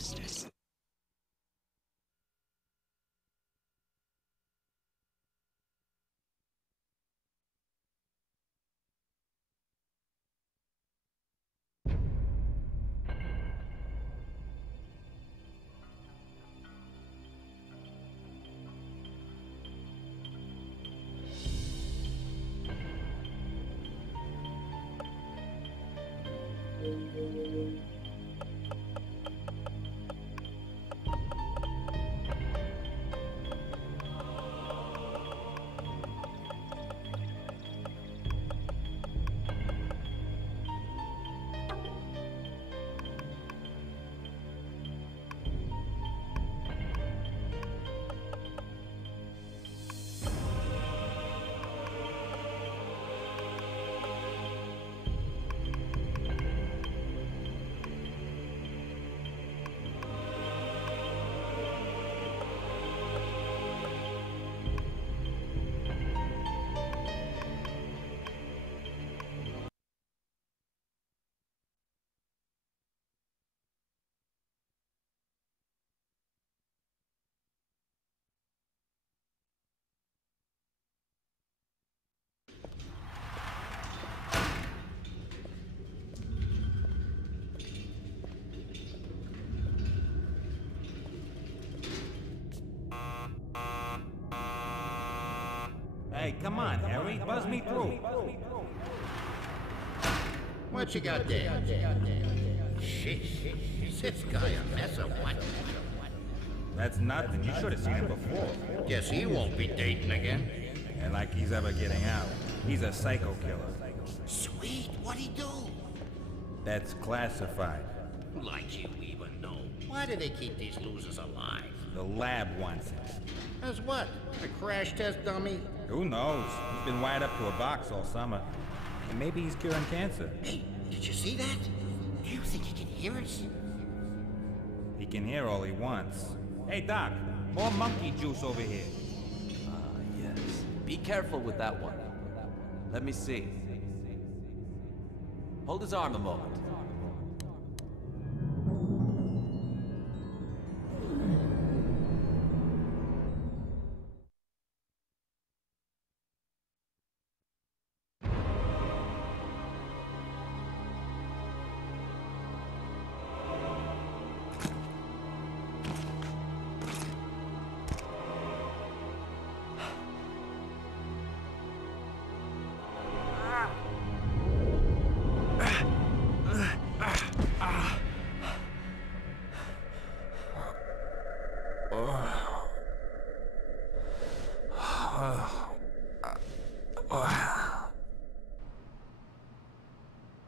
imposters. Hey, come on, Harry, buzz me through. What you got there? Sheesh, is this guy a mess or what? That's nothing, you should have seen him before. Guess he won't be dating again. And like he's ever getting out. He's a psycho killer. Sweet, what'd he do? That's classified. Like you even know. Why do they keep these losers alive? The lab wants it. As what? A crash test dummy? Who knows? He's been wired up to a box all summer. And maybe he's curing cancer. Hey, did you see that? Do you think he can hear us? He can hear all he wants. Hey, Doc, more monkey juice over here. Yes. Be careful with that one. Let me see. Hold his arm a moment.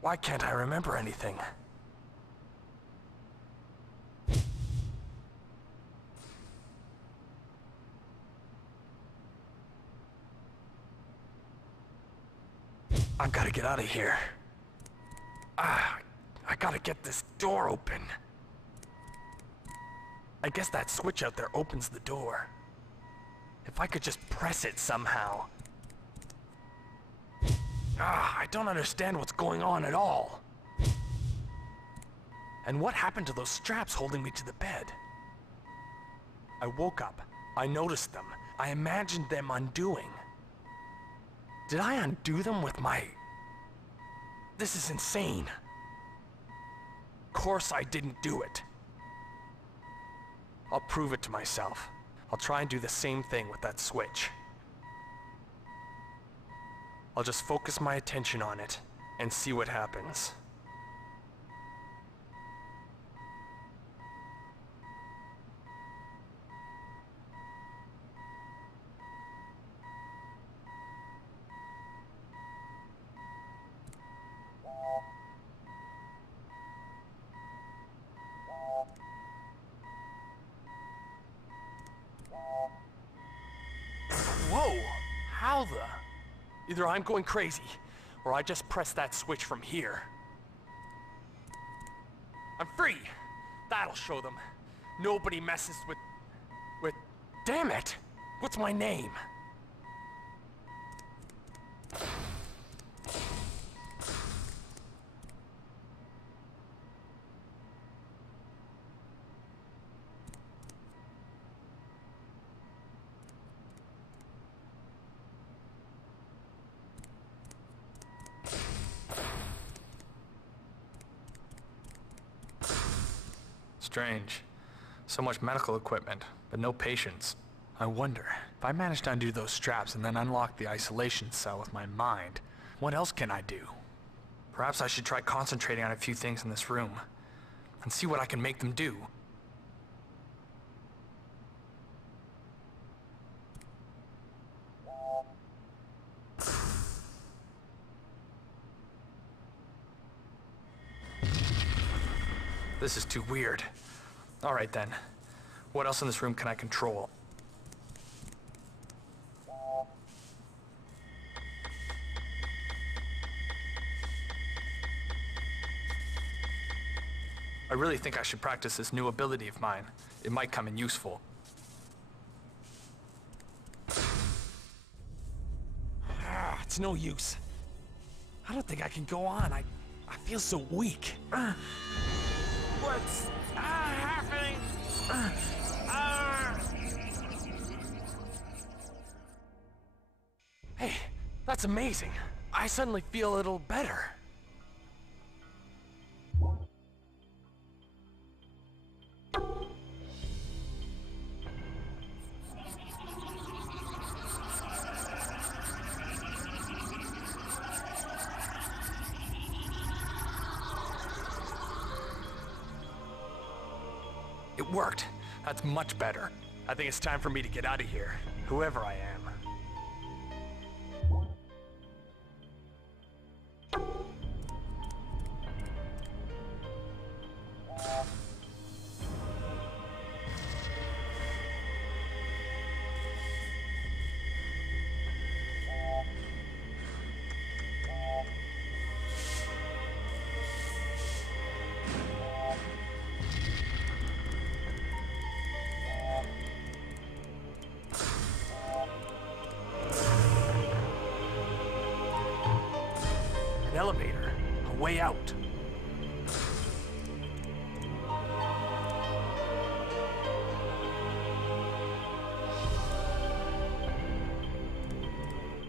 Why can't I remember anything? I gotta get out of here. I gotta get this door open. I guess that switch out there opens the door. If I could just press it somehow. I don't understand what's going on at all. And what happened to those straps holding me to the bed? I woke up. I noticed them. I imagined them undoing. Did I undo them with my... This is insane. Of course I didn't do it. I'll prove it to myself. I'll try and do the same thing with that switch. I'll just focus my attention on it and see what happens. Whoa! How the... Either I'm going crazy, or I just press that switch from here. I'm free! That'll show them. Nobody messes with... Damn it! What's my name? Strange. So much medical equipment, but no patients. I wonder, if I manage to undo those straps and then unlock the isolation cell with my mind, what else can I do? Perhaps I should try concentrating on a few things in this room, and see what I can make them do. This is too weird. All right then. What else in this room can I control? I really think I should practice this new ability of mine. It might come in useful. It's no use. I don't think I can go on. I feel so weak. What's happening? Hey, that's amazing. I suddenly feel a little better. It worked. That's much better. I think it's time for me to get out of here, whoever I am. An elevator, a way out.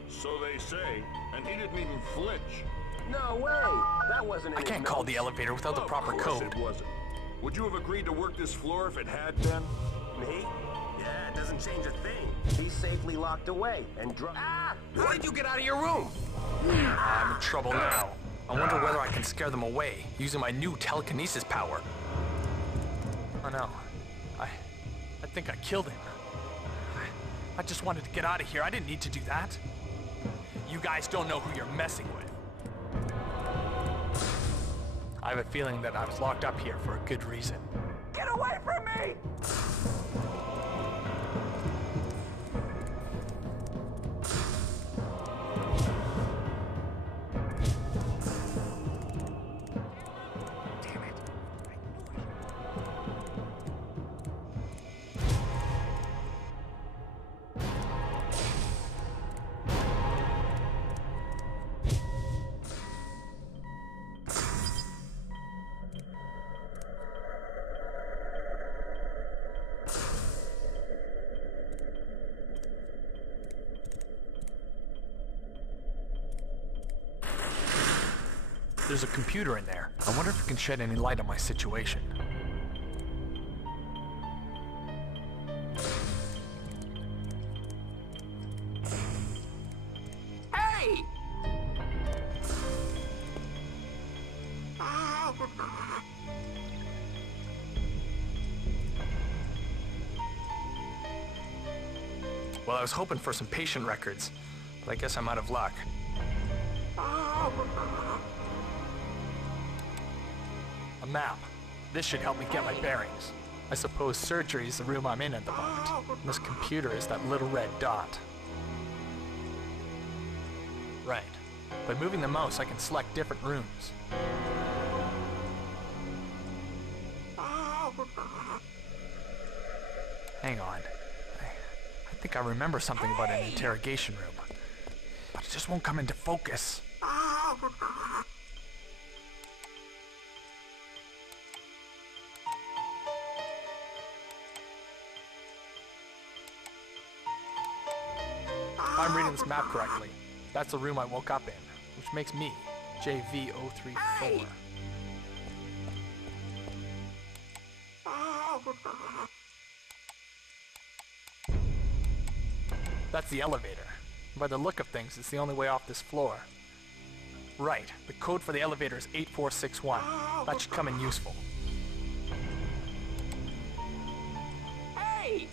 So they say, and he didn't even flinch. No way! That wasn't in I can't call the elevator without the proper Of course code. it wasn't. Would you have agreed to work this floor if it had been? Me? Yeah, it doesn't change a thing. He's safely locked away and Ah! How did you get out of your room? I'm in trouble now. I wonder whether I can scare them away using my new telekinesis power. Oh no. I think I killed him. I just wanted to get out of here. I didn't need to do that. You guys don't know who you're messing with. I have a feeling that I was locked up here for a good reason. Get away from me! There's a computer in there. I wonder if it can shed any light on my situation. Hey! Well, I was hoping for some patient records, but I guess I'm out of luck. A map. This should help me get my bearings. I suppose surgery is the room I'm in at the moment. And this computer is that little red dot. Right. By moving the mouse, I can select different rooms. Hang on. I think I remember something about an interrogation room. But it just won't come into focus. If I'm reading this map correctly, that's the room I woke up in, which makes me JV034. That's the elevator. By the look of things, it's the only way off this floor. Right, the code for the elevator is 8461. That should come in useful. Hey!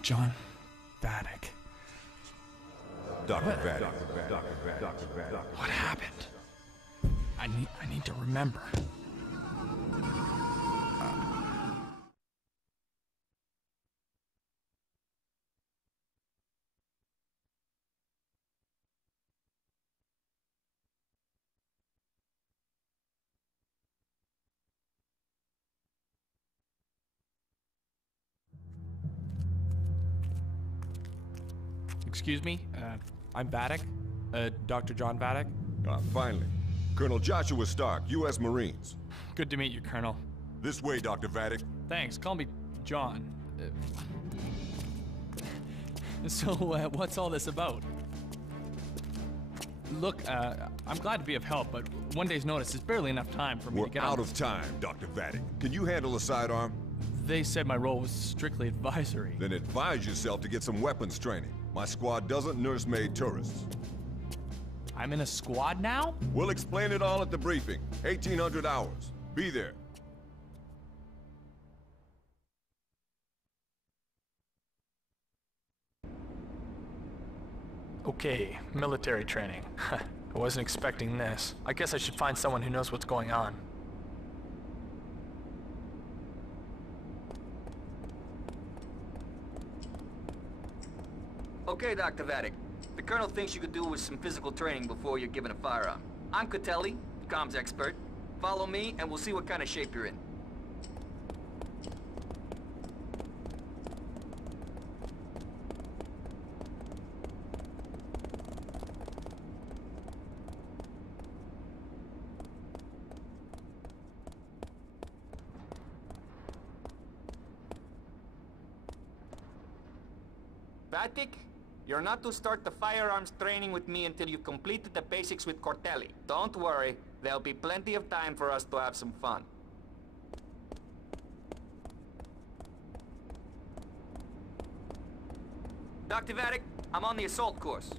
John Vadek. Dr. Vadek. What happened? I need to remember. Excuse me, I'm Vadek, Dr. John Vadek. Finally. Colonel Joshua Stark, U.S. Marines. Good to meet you, Colonel. This way, Dr. Vadek. Thanks, call me John. So, what's all this about? Look, I'm glad to be of help, but one day's notice is barely enough time for me to get We're out of time, Dr. Vadek. Can you handle a sidearm? They said my role was strictly advisory. Then advise yourself to get some weapons training. My squad doesn't nursemaid tourists. I'm in a squad now? We'll explain it all at the briefing. 1800 hours. Be there. Okay, military training. I wasn't expecting this. I guess I should find someone who knows what's going on. Okay, Dr. Vadek. The Colonel thinks you could do with some physical training before you're given a firearm. I'm Cotelli, comms expert. Follow me, and we'll see what kind of shape you're in. Vadek? You're not to start the firearms training with me until you've completed the basics with Cortelli. Don't worry, there'll be plenty of time for us to have some fun. Dr. Vadek, I'm on the assault course.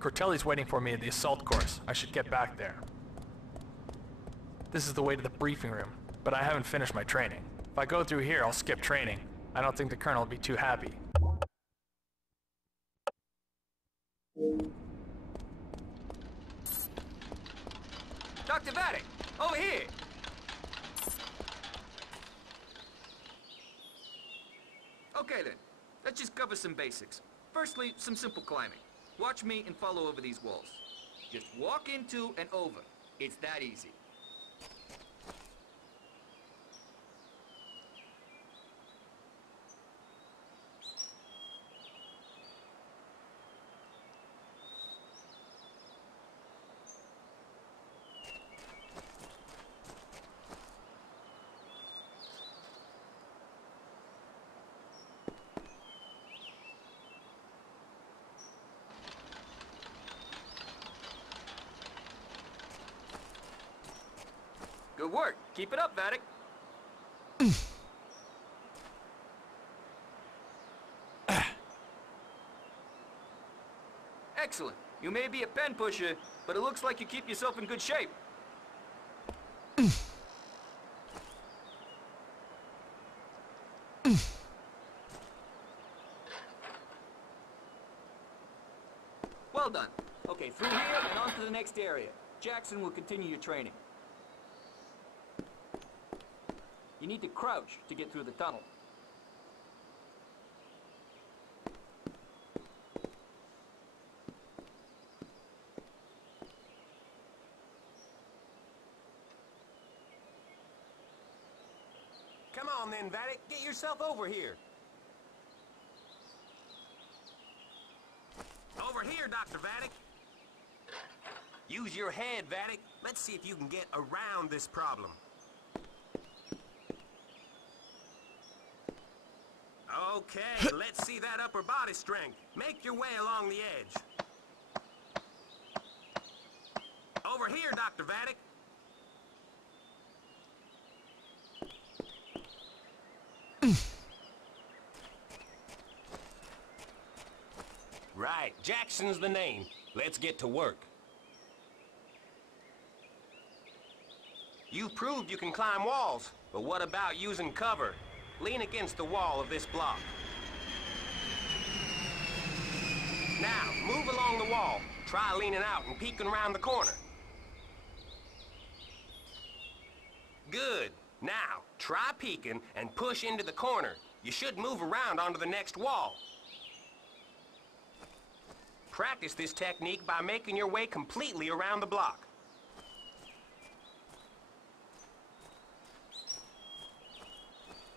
Cortelli's waiting for me at the assault course. I should get back there. This is the way to the briefing room, but I haven't finished my training. If I go through here, I'll skip training. I don't think the Colonel will be too happy. Dr. Vadek, over here! Okay then, let's just cover some basics. Firstly, some simple climbing. Watch me and follow over these walls. Just walk into and over. It's that easy. Good work. Keep it up, Vadek. Excellent. You may be a pen pusher, but it looks like you keep yourself in good shape. Well done. Okay, through here and on to the next area. Jackson will continue your training. You need to crouch to get through the tunnel. Come on then, Vatic. Get yourself over here. Over here, Dr. Vatic. Use your head, Vatic. Let's see if you can get around this problem. Okay, let's see that upper body strength. Make your way along the edge. Over here, Dr. Vatic. Right, Jackson's the name. Let's get to work. You've proved you can climb walls, but what about using cover? Lean against the wall of this block. Now, move along the wall. Try leaning out and peeking around the corner. Good. Now, try peeking and push into the corner. You should move around onto the next wall. Practice this technique by making your way completely around the block.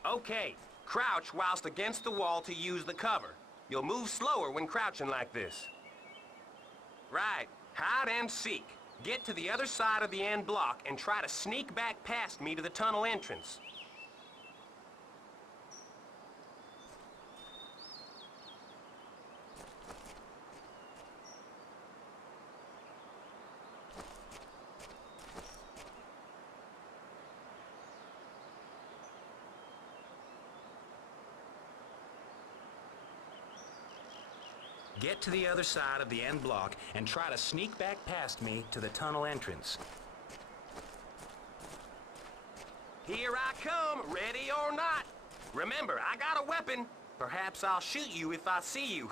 Okay, crouch whilst against the wall to use the cover. You'll move slower when crouching like this. Right, hide and seek. Get to the other side of the end block and try to sneak back past me to the tunnel entrance. Get to the other side of the end block and try to sneak back past me to the tunnel entrance. Here I come, ready or not. Remember, I got a weapon. Perhaps I'll shoot you if I see you.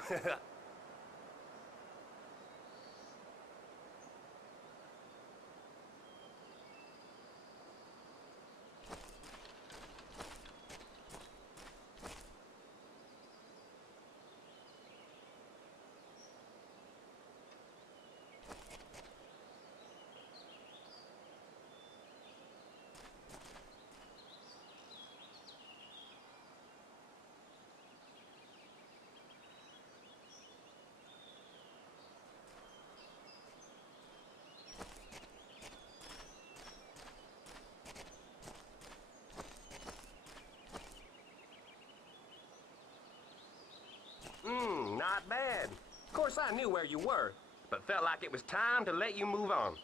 Not bad. Of course, I knew where you were, but felt like it was time to let you move on.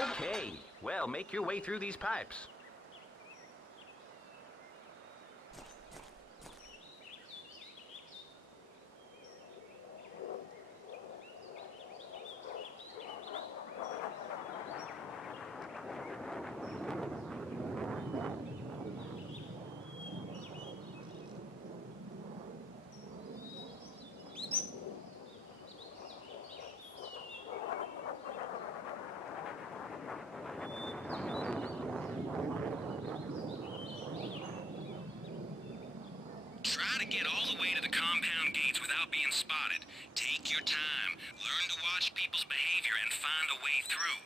Okay, well, make your way through these pipes. Get all the way to the compound gates without being spotted. Take your time. Learn to watch people's behavior and find a way through.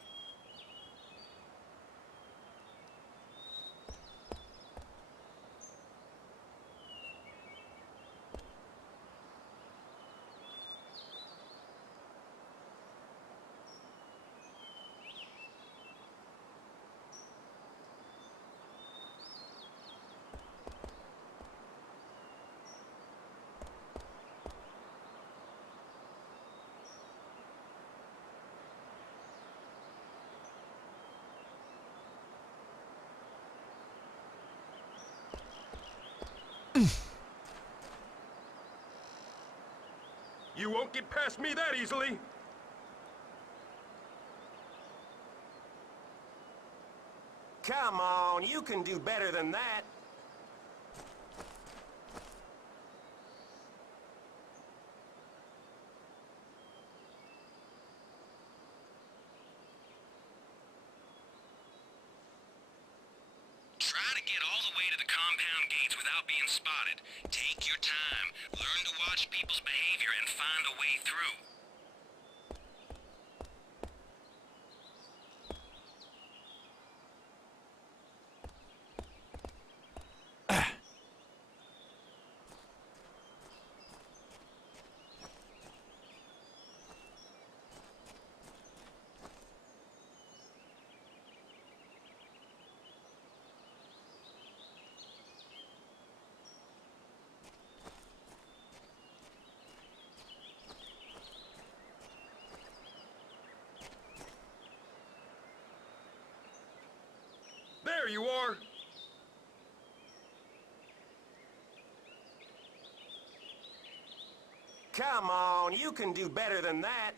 You won't get past me that easily. Come on, you can do better than that. Try to get all the way to the compound gates without being spotted. Take your time. Learn to watch people's behavior and find a way through. There you are! Come on, you can do better than that.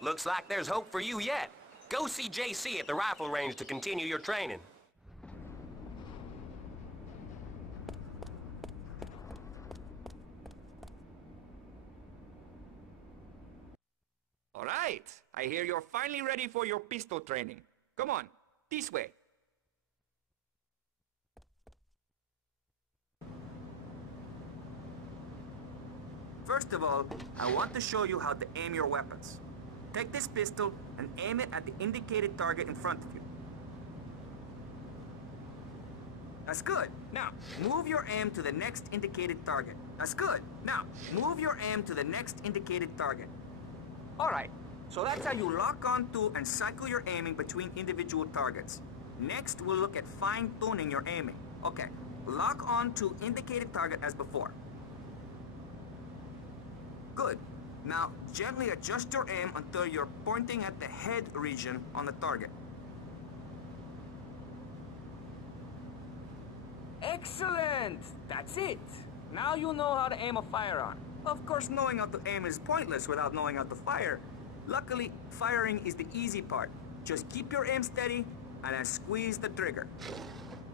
Looks like there's hope for you yet. Go see JC at the rifle range to continue your training. All right, I hear you're finally ready for your pistol training. Come on, this way. First of all, I want to show you how to aim your weapons. Take this pistol and aim it at the indicated target in front of you. That's good. Now, move your aim to the next indicated target. That's good. Now, move your aim to the next indicated target. All right, so that's how you lock on to and cycle your aiming between individual targets. Next, we'll look at fine-tuning your aiming. Okay, lock on to indicated target as before. Good. Now, gently adjust your aim until you're pointing at the head region on the target. Excellent! That's it! Now you know how to aim a firearm. Of course, knowing how to aim is pointless without knowing how to fire. Luckily, firing is the easy part. Just keep your aim steady and then squeeze the trigger.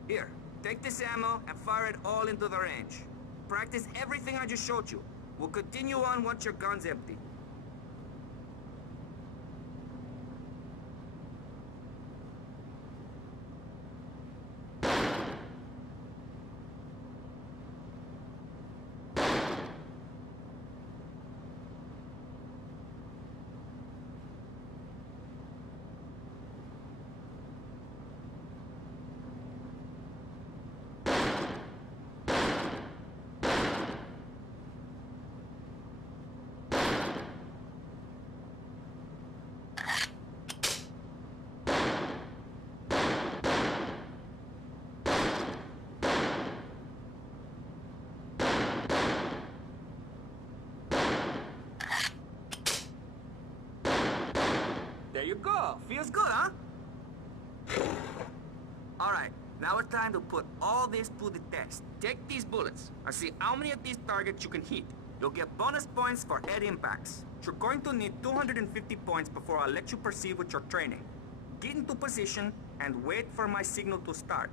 Here, take this ammo and fire it all into the range. Practice everything I just showed you. We'll continue on once your gun's empty. There you go. Feels good, huh? Alright, now it's time to put all this to the test. Take these bullets and see how many of these targets you can hit. You'll get bonus points for head impacts. You're going to need 250 points before I'll let you proceed with your training. Get into position and wait for my signal to start.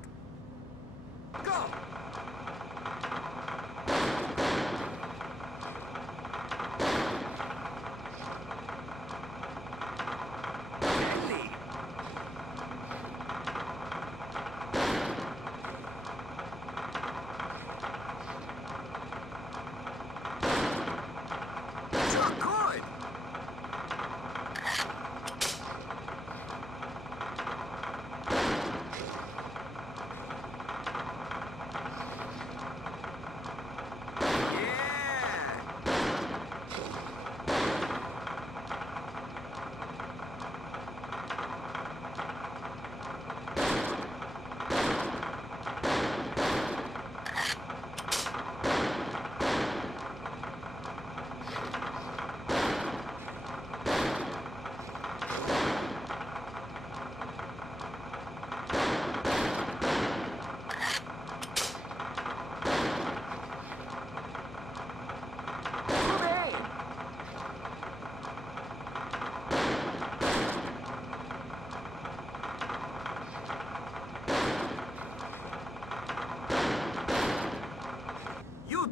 Go!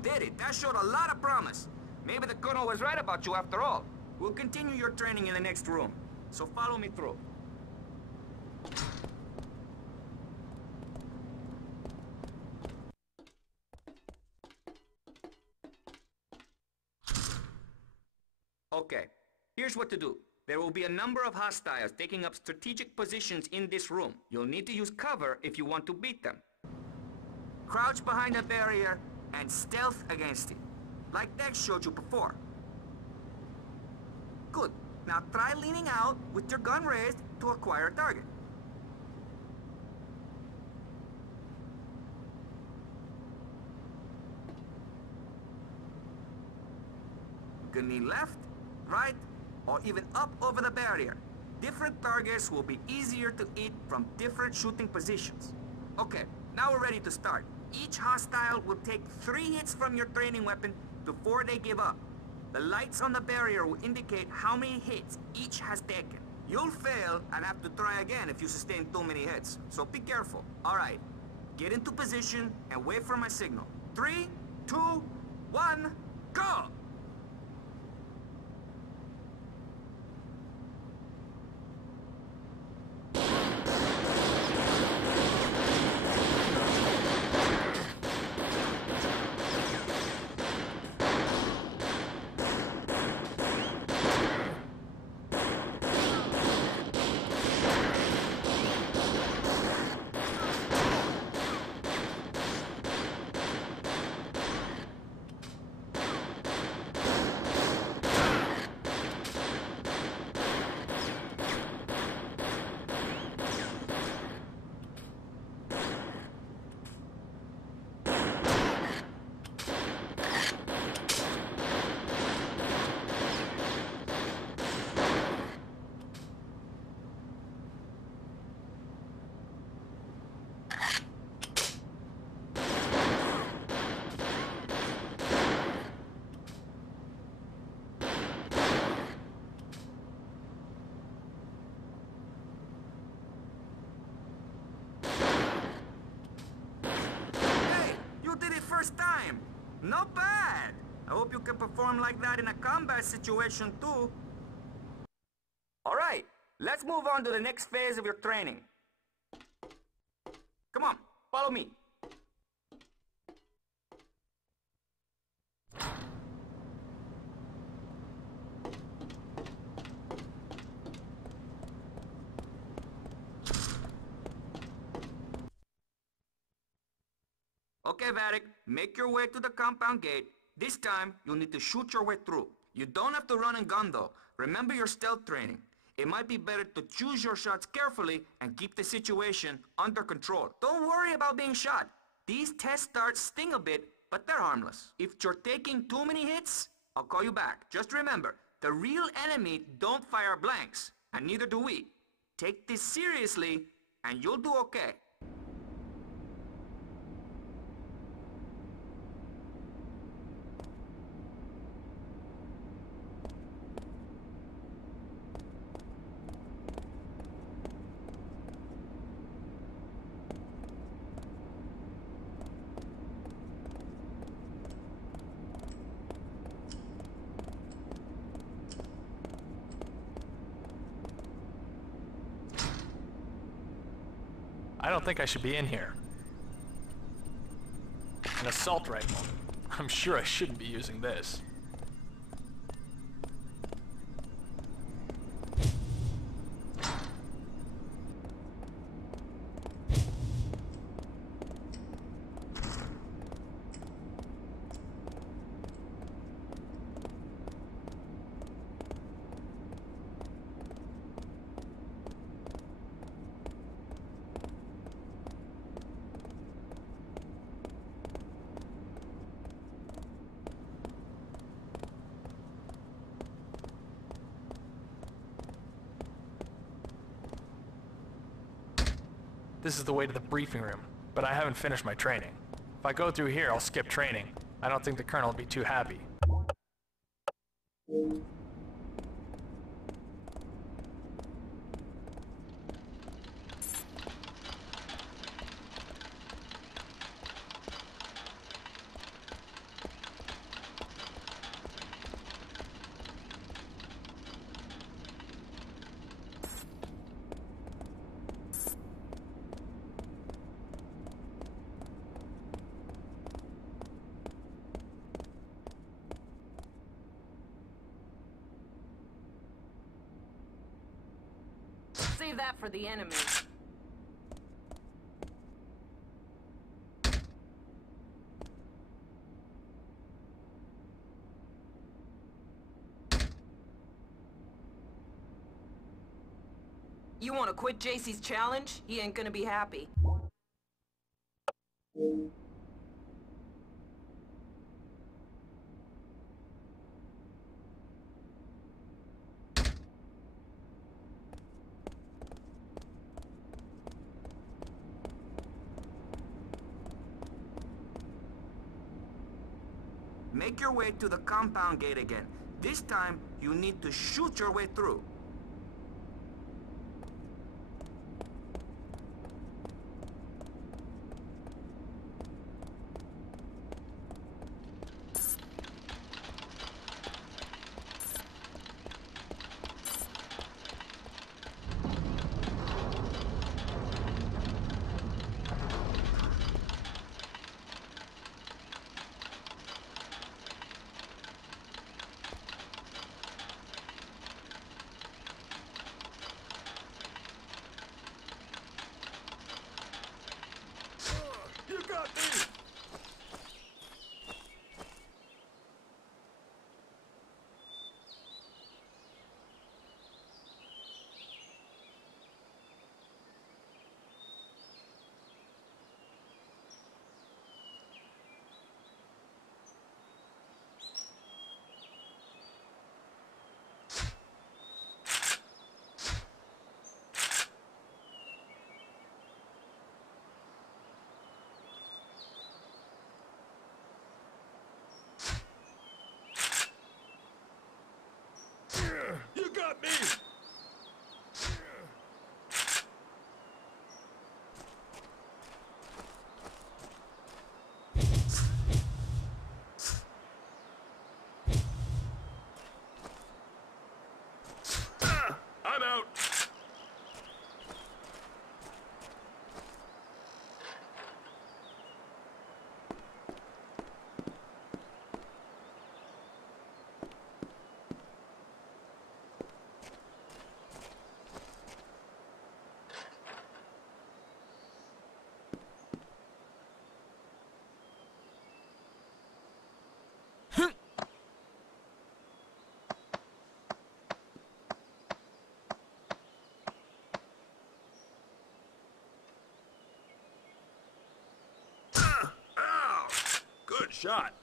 Did it. That showed a lot of promise. Maybe the colonel was right about you after all. We'll continue your training in the next room. So follow me through. Okay, here's what to do. There will be a number of hostiles taking up strategic positions in this room. You'll need to use cover if you want to beat them. Crouch behind a barrier and stealth against it, like Dex showed you before. Good. Now try leaning out with your gun raised to acquire a target. You can lean left, right, or even up over the barrier. Different targets will be easier to hit from different shooting positions. Okay, now we're ready to start. Each hostile will take 3 hits from your training weapon before they give up. The lights on the barrier will indicate how many hits each has taken. You'll fail and have to try again if you sustain too many hits, so be careful. Alright, get into position and wait for my signal. 3, 2, 1, go! First time. Not bad. I hope you can perform like that in a combat situation too. Alright, let's move on to the next phase of your training. Come on, follow me. Okay, Varric, make your way to the compound gate. This time, you'll need to shoot your way through. You don't have to run and gun, though. Remember your stealth training. It might be better to choose your shots carefully and keep the situation under control. Don't worry about being shot. These test darts sting a bit, but they're harmless. If you're taking too many hits, I'll call you back. Just remember, the real enemy don't fire blanks. and neither do we. Take this seriously, and you'll do okay. I don't think I should be in here. An assault rifle. I'm sure I shouldn't be using this. This is the way to the briefing room, but I haven't finished my training. If I go through here, I'll skip training. I don't think the colonel will be too happy. Save that for the enemy. You wanna quit JC's challenge? He ain't gonna be happy. Make your way to the compound gate again. This time, you need to shoot your way through. You got me! I'm out! Good shot.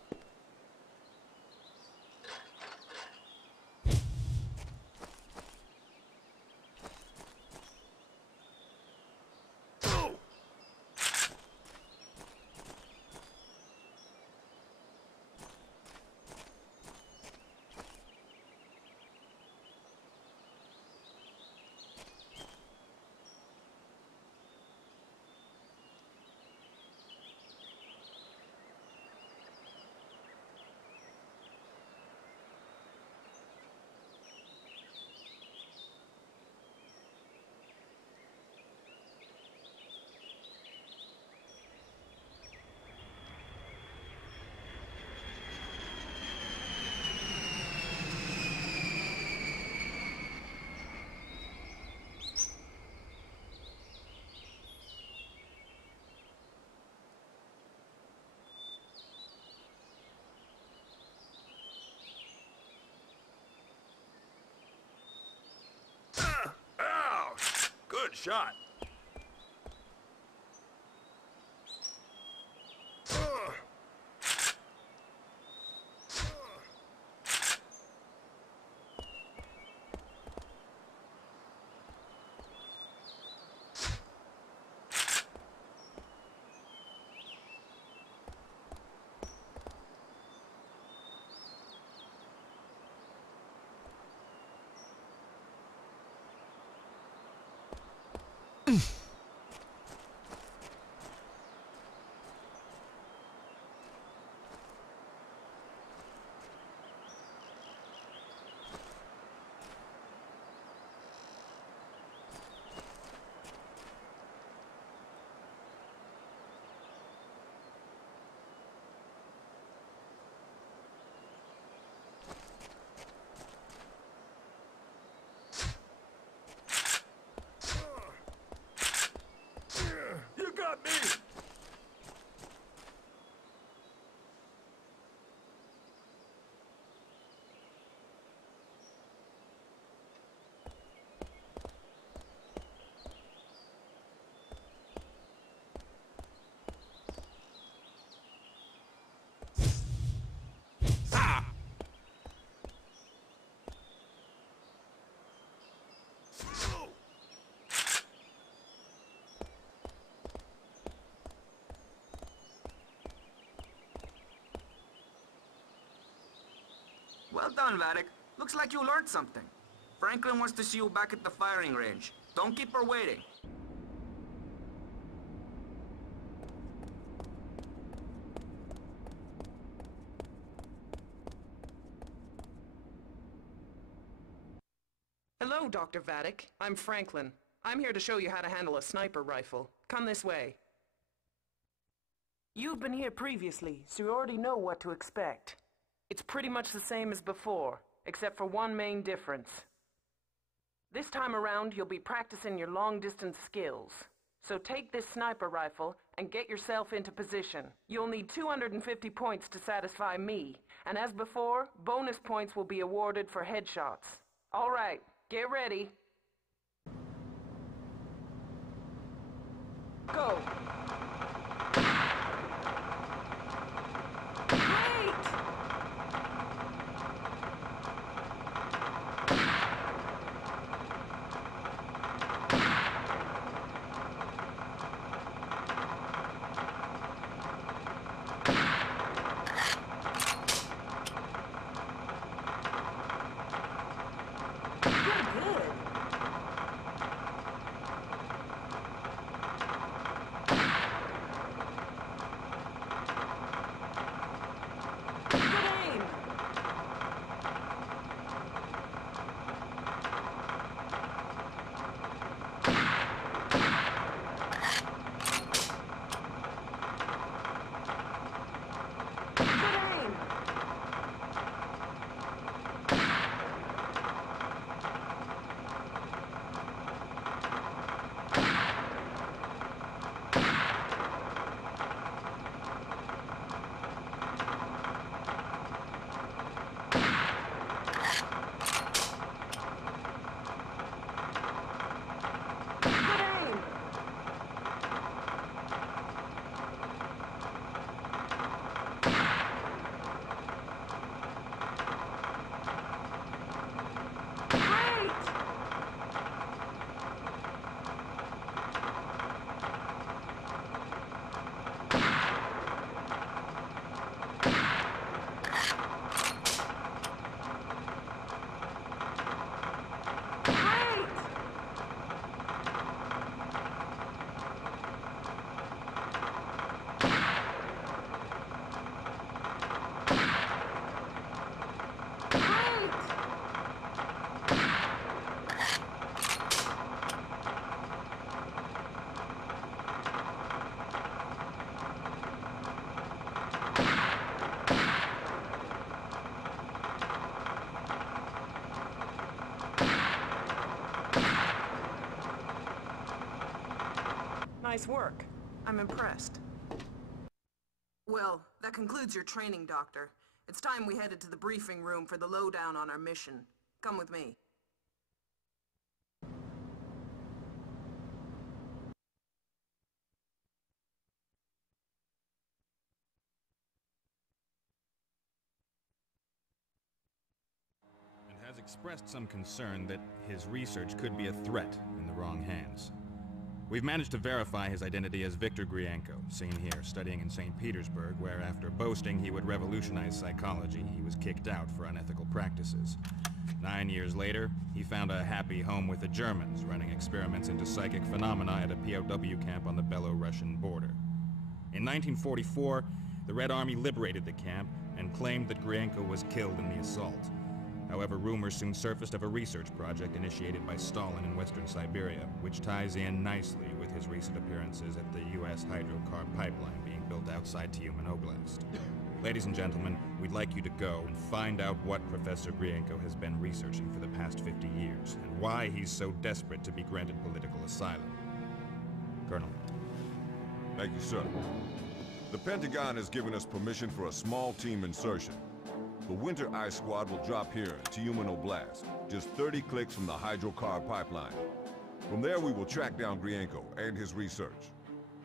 shot. You got me! Well done, Vadek. Looks like you learned something. Franklin wants to see you back at the firing range. Don't keep her waiting. Hello, Dr. Vadek. I'm Franklin. I'm here to show you how to handle a sniper rifle. Come this way. You've been here previously, so you already know what to expect. It's pretty much the same as before, except for one main difference. This time around, you'll be practicing your long-distance skills. So take this sniper rifle and get yourself into position. You'll need 250 points to satisfy me, and as before, bonus points will be awarded for headshots. All right, get ready. Go! Nice work. I'm impressed. Well, that concludes your training, Doctor. It's time we headed to the briefing room for the lowdown on our mission. Come with me. expressed some concern that his research could be a threat in the wrong hands. We've managed to verify his identity as Victor Grienko, seen here, studying in St. Petersburg, where after boasting he would revolutionize psychology, he was kicked out for unethical practices. 9 years later, he found a happy home with the Germans, running experiments into psychic phenomena at a POW camp on the Belo-Russian border. In 1944, the Red Army liberated the camp and claimed that Grienko was killed in the assault. However, rumors soon surfaced of a research project initiated by Stalin in western Siberia, which ties in nicely with his recent appearances at the U.S. hydrocarb pipeline being built outside Tyumen Oblast. Ladies and gentlemen, we'd like you to go and find out what Professor Grienko has been researching for the past 50 years, and why he's so desperate to be granted political asylum. Colonel. Thank you, sir. The Pentagon has given us permission for a small team insertion. The Winter Ice Squad will drop here in Tyumen Oblast, just 30 clicks from the hydrocarb pipeline. From there, we will track down Grienko and his research.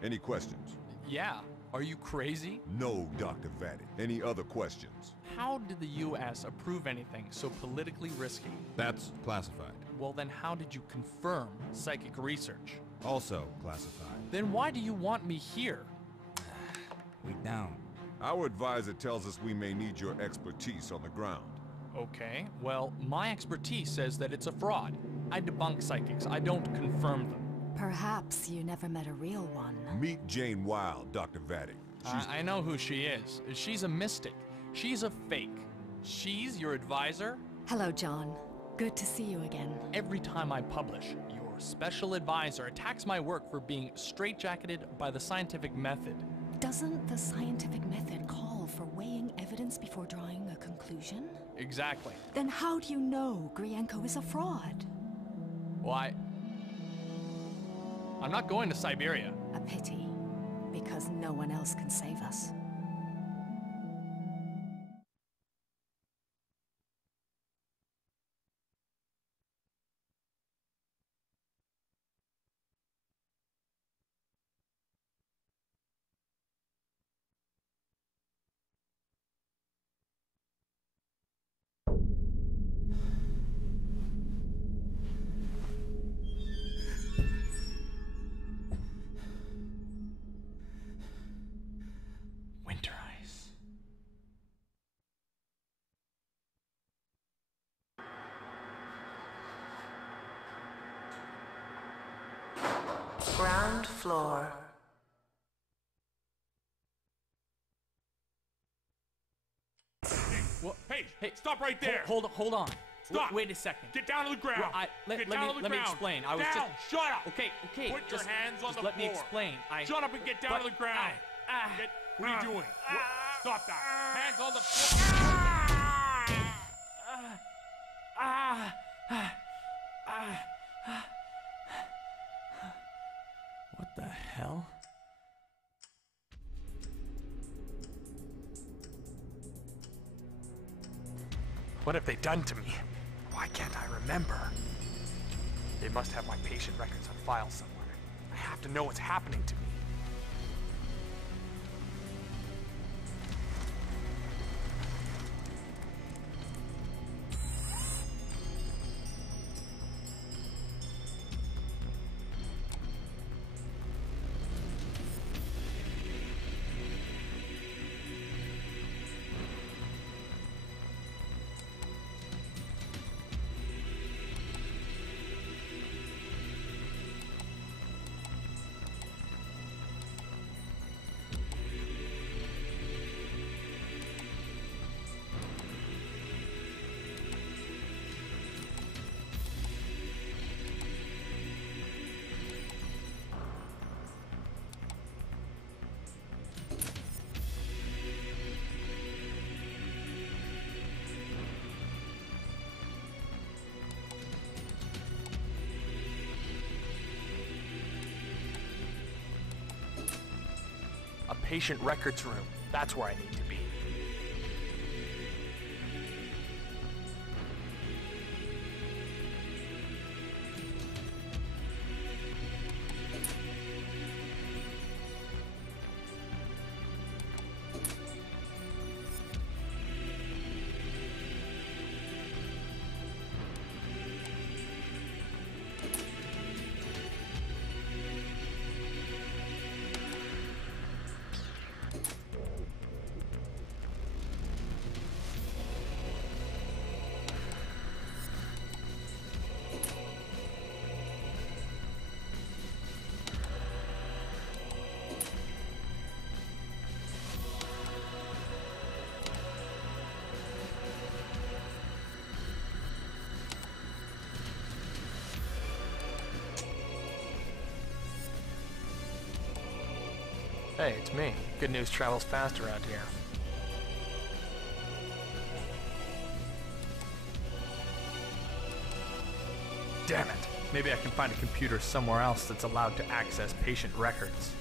Any questions? Yeah. Are you crazy? No, Dr. Vatic. Any other questions? How did the U.S. approve anything so politically risky? That's classified. Well, then how did you confirm psychic research? Also classified. Then why do you want me here? We don't. Our advisor tells us we may need your expertise on the ground. Okay, well, my expertise says that it's a fraud. I debunk psychics, I don't confirm them. Perhaps you never met a real one. Meet Jane Wilde, Dr. Vatic. I know who she is. She's a mystic. She's a fake. She's your advisor? Hello, John. Good to see you again. Every time I publish, your special advisor attacks my work for being straitjacketed by the scientific method. Doesn't the scientific method call for weighing evidence before drawing a conclusion? Exactly. Then how do you know Grienko is a fraud? Why? I'm not going to Siberia. A pity, because no one else can save us. Ground floor. Well, hey, stop right there! Hold on. Stop! Wait a second. Get down to the ground! Well, let me explain. I was down! just... Shut up! Okay. Put your hands on the let floor. me explain. Shut up and get down to the ground! What are you doing? Stop that! Hands on the floor! What the hell? What have they done to me? Why can't I remember? They must have my patient records on file somewhere. I have to know what's happening to me. A patient records room. That's where I need to be. Hey, it's me. Good news travels fast around here. Damn it. Maybe I can find a computer somewhere else that's allowed to access patient records.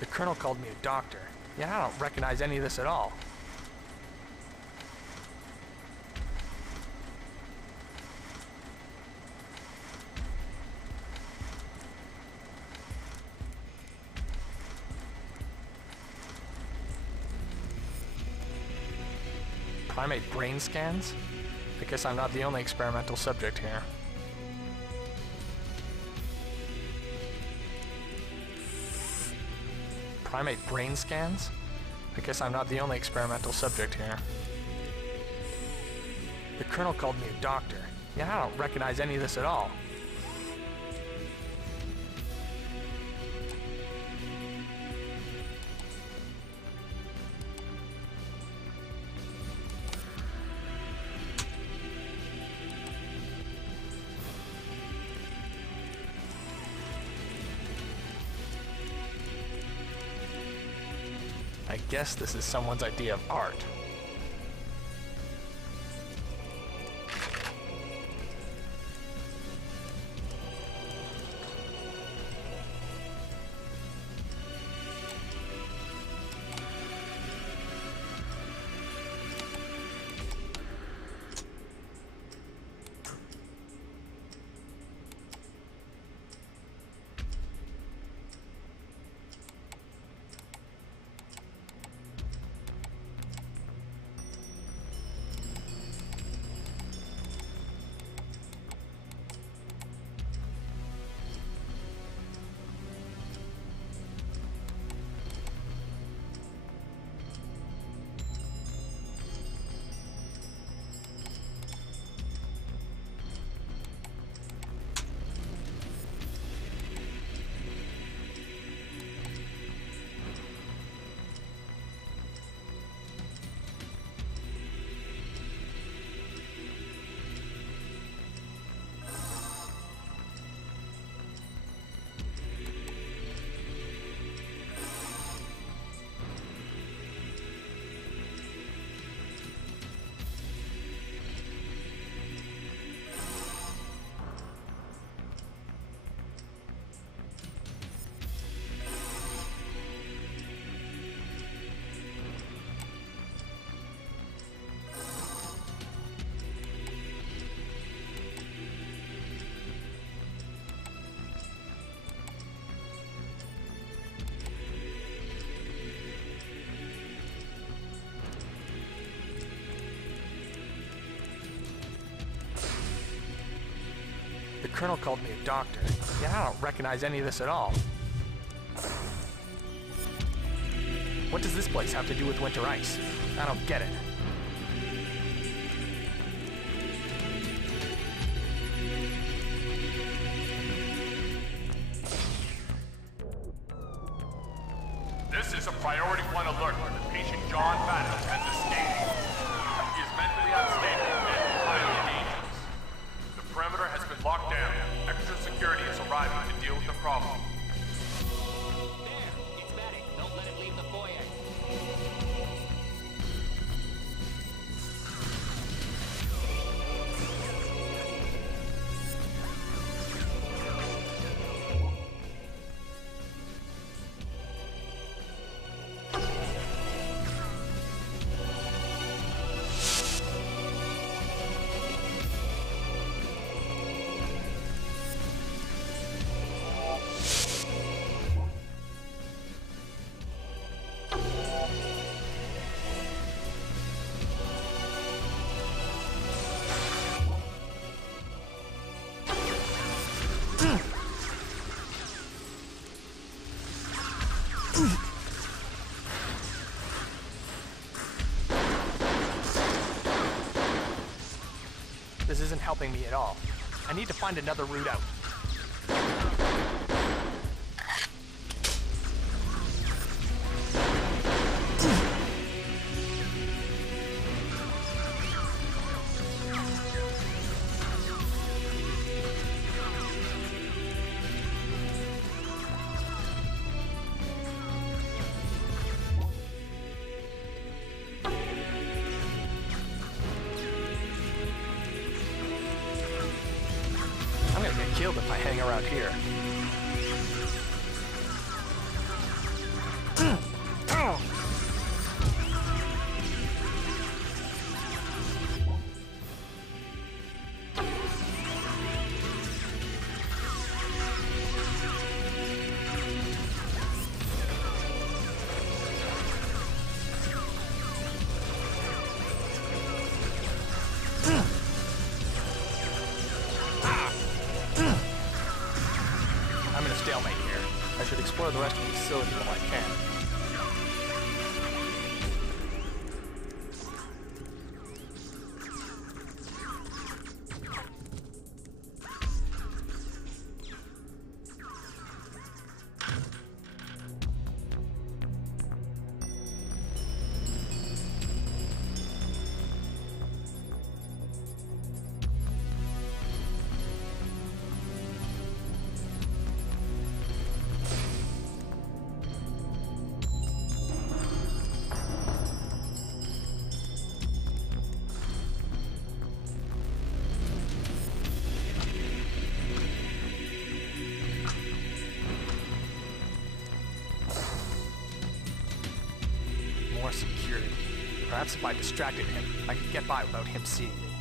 The colonel called me a doctor. Yeah, I don't recognize any of this at all. Primate brain scans? I guess I'm not the only experimental subject here. Primate brain scans? I guess I'm not the only experimental subject here. The colonel called me a doctor. Yeah, I don't recognize any of this at all. I guess this is someone's idea of art. The colonel called me a doctor. Yeah, I don't recognize any of this at all. What does this place have to do with winter ice? I don't get it. This is a priority 1 alert. Patient John Maddox has escaped. He is mentally unstable and highly dangerous. The perimeter has been locked down. Extra security is arriving to deal with the problem. There! It's Maddox. Don't let him leave the foyer. This isn't helping me at all. I need to find another route out. killed if I hang around here. I'm in a stalemate here. I should explore the rest of the facility while I can. More security. Perhaps if I distracted him, I could get by without him seeing me.